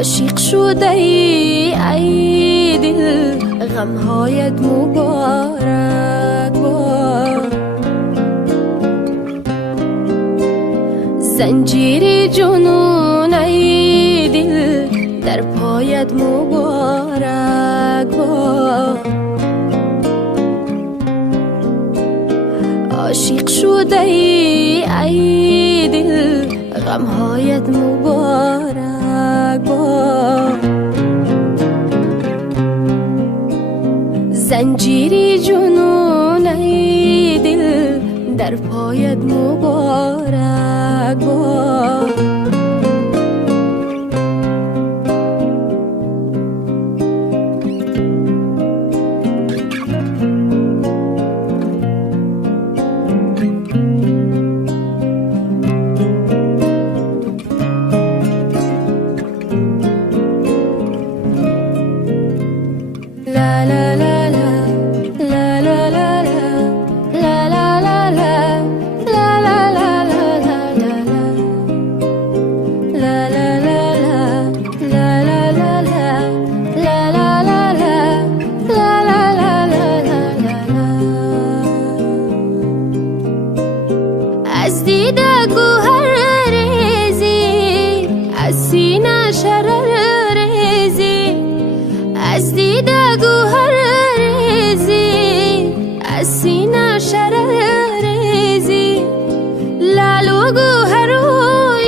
عاشق شده ای دل غمهایت مبارک باد. زنجیر جنون ای دل در پایت مبارک باد. عاشق شده ای دل غمهایت مبارک باد. زنجیری جنون ای دل در پایت مبارک باد. La la la la la la la la la la la la la از دیده گوهر ریزی، از سینه شرر ریزی، از دیده گوهر ریزی، از سینه شرر ریزی، لعل و گوهر و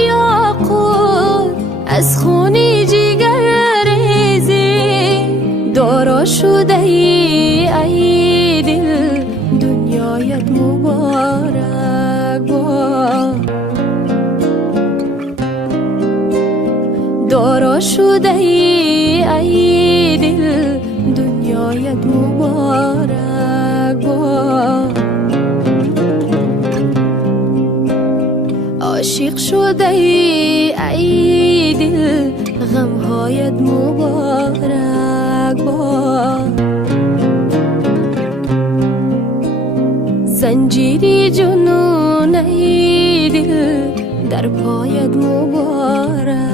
یاقوت از خونی جگر ریزی. دارا شده ای دل دنیایت مبارک باد. دارا شده ای دل دنیایت مبارک باد. عاشق شده ای دل غمهایت مبارک باد. زنجیری جنون ای دل در پایت مبارک